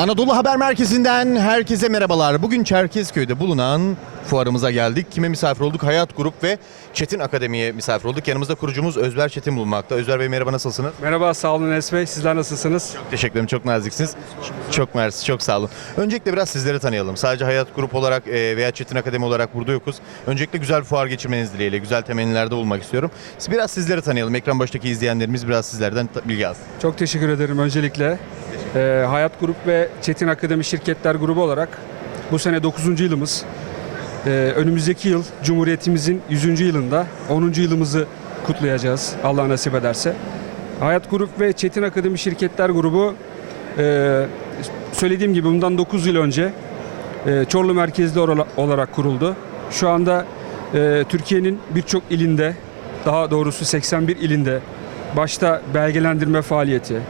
Anadolu Haber Merkezi'nden herkese merhabalar. Bugün Çerkezköy'de bulunan fuarımıza geldik. Kime misafir olduk? Hayat Grup ve Çetin Akademi'ye misafir olduk. Yanımızda kurucumuz Özber Çetin bulunmakta. Özber Bey merhaba nasılsınız? Merhaba, sağ olun Enes Bey. Sizler nasılsınız? Teşekkür ederim. Çok naziksiniz. Çok mersi. Çok sağ olun. Öncelikle biraz sizleri tanıyalım. Sadece Hayat Grup olarak e, veya Çetin Akademi olarak burada yokuz. Öncelikle güzel fuar geçirmeniz dileğiyle, güzel temennilerde olmak istiyorum. Biraz sizleri tanıyalım. Ekran baştaki izleyenlerimiz biraz sizlerden bilgi alsın. Çok teşekkür ederim öncelikle. Ee, Hayat Grup ve Çetin Akademi Şirketler Grubu olarak bu sene 9. yılımız. Ee, önümüzdeki yıl Cumhuriyetimizin 100. yılında 10. yılımızı kutlayacağız Allah nasip ederse. Hayat Grup ve Çetin Akademi Şirketler Grubu e, söylediğim gibi bundan 9 yıl önce e, Çorlu merkezli olarak kuruldu. Şu anda e, Türkiye'nin birçok ilinde, daha doğrusu 81 ilinde başta belgelendirme faaliyeti,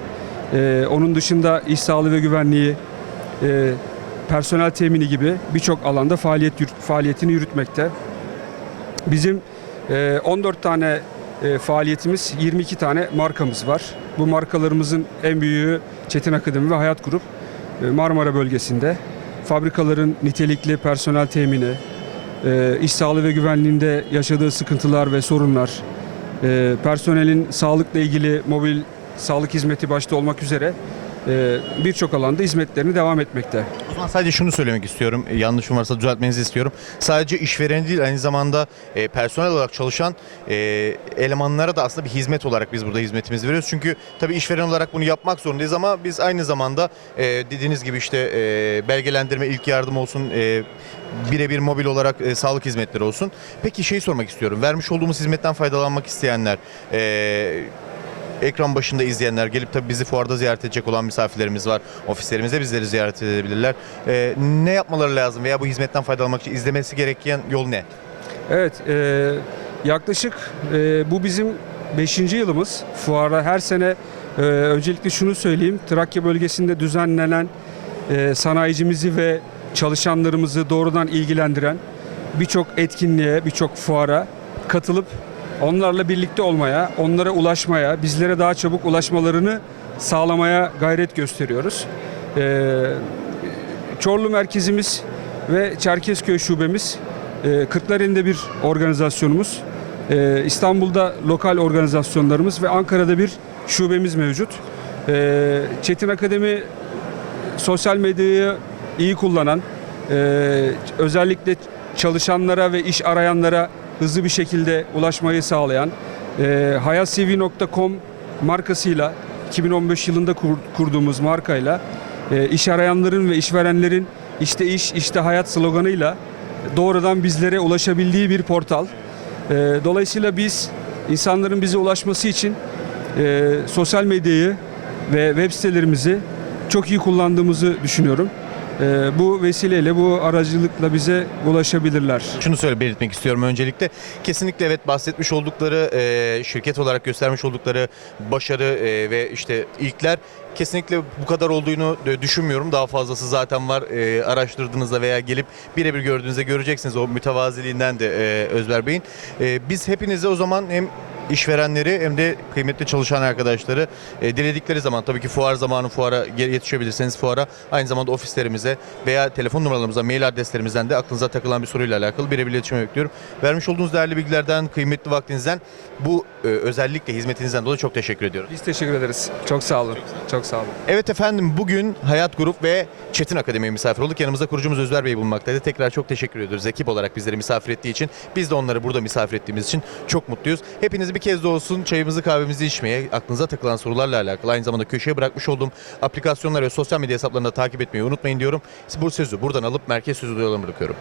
e, onun dışında iş sağlığı ve güvenliği, e, personel temini gibi birçok alanda faaliyet faaliyetini yürütmekte. Bizim e, 14 tane e, faaliyetimiz, 22 tane markamız var. Bu markalarımızın en büyüğü Çetin Akademi ve Hayat Grup e, Marmara bölgesinde. Fabrikaların nitelikli personel temini, e, iş sağlığı ve güvenliğinde yaşadığı sıkıntılar ve sorunlar, e, personelin sağlıkla ilgili mobil sağlık hizmeti başta olmak üzere e, birçok alanda hizmetlerini devam etmekte. O zaman sadece şunu söylemek istiyorum. E, Yanlışım varsa düzeltmenizi istiyorum. Sadece işveren değil aynı zamanda e, personel olarak çalışan e, elemanlara da aslında bir hizmet olarak biz burada hizmetimizi veriyoruz. Çünkü tabii işveren olarak bunu yapmak zorundayız ama biz aynı zamanda dediğiniz gibi işte e, belgelendirme, ilk yardım olsun, birebir mobil olarak sağlık hizmetleri olsun. Peki şeyi sormak istiyorum. Vermiş olduğumuz hizmetten faydalanmak isteyenler, e, ekran başında izleyenler gelip tabii bizi fuarda ziyaret edecek olan misafirlerimiz var. Ofislerimizde bizleri ziyaret edebilirler. Ee, ne yapmaları lazım veya bu hizmetten faydalanmak için izlemesi gereken yol ne? Evet, e, yaklaşık e, bu bizim 5. yılımız. Fuara her sene e, öncelikle şunu söyleyeyim. Trakya bölgesinde düzenlenen e, sanayicimizi ve çalışanlarımızı doğrudan ilgilendiren birçok etkinliğe, birçok fuara katılıp onlarla birlikte olmaya, onlara ulaşmaya, bizlere daha çabuk ulaşmalarını sağlamaya gayret gösteriyoruz. E, Çorlu merkezimiz ve Çerkezköy şubemiz e, Kırklareli'nde bir organizasyonumuz. E, İstanbul'da lokal organizasyonlarımız ve Ankara'da bir şubemiz mevcut. E, Çetin Akademi sosyal medyayı iyi kullanan, e, özellikle çalışanlara ve iş arayanlara hızlı bir şekilde ulaşmayı sağlayan, e, hayatcv.com markasıyla 2015 yılında kur- kurduğumuz markayla e, iş arayanların ve işverenlerin işte iş, işte hayat sloganıyla doğrudan bizlere ulaşabildiği bir portal. E, dolayısıyla biz insanların bize ulaşması için e, sosyal medyayı ve web sitelerimizi çok iyi kullandığımızı düşünüyorum. E, bu vesileyle, bu aracılıkla bize ulaşabilirler. Şunu söyle belirtmek istiyorum öncelikle. Kesinlikle evet bahsetmiş oldukları e, şirket olarak göstermiş oldukları başarı e, ve işte ilkler kesinlikle bu kadar olduğunu e, düşünmüyorum. Daha fazlası zaten var. E, araştırdığınızda veya gelip birebir gördüğünüzde göreceksiniz o mütevaziliğinden de e, Özber Bey'in. E, biz hepinize o zaman hem işverenleri hem de kıymetli çalışan arkadaşları e, diledikleri zaman tabii ki fuar zamanı fuara yetişebilirseniz fuara aynı zamanda ofislerimize veya telefon numaralarımıza, mail adreslerimizden de aklınıza takılan bir soruyla alakalı birebir iletişime bekliyorum. Vermiş olduğunuz değerli bilgilerden, kıymetli vaktinizden bu e, özellikle hizmetinizden dolayı çok teşekkür ediyorum. Biz teşekkür ederiz. Çok sağ olun. Çok sağ olun. Evet efendim bugün Hayat Grup ve Çetin Akademi'ye misafir olduk. Yanımızda kurucumuz Özber Bey bulunmaktaydı. Tekrar çok teşekkür ediyoruz ekip olarak bizleri misafir ettiği için. Biz de onları burada misafir ettiğimiz için çok mutluyuz. Hepinizi bir kez de olsun çayımızı kahvemizi içmeye, aklınıza takılan sorularla alakalı aynı zamanda köşeye bırakmış olduğum aplikasyonlar ve sosyal medya hesaplarını da takip etmeyi unutmayın diyorum. Bu sözü buradan alıp merkez sözü bırakıyorum.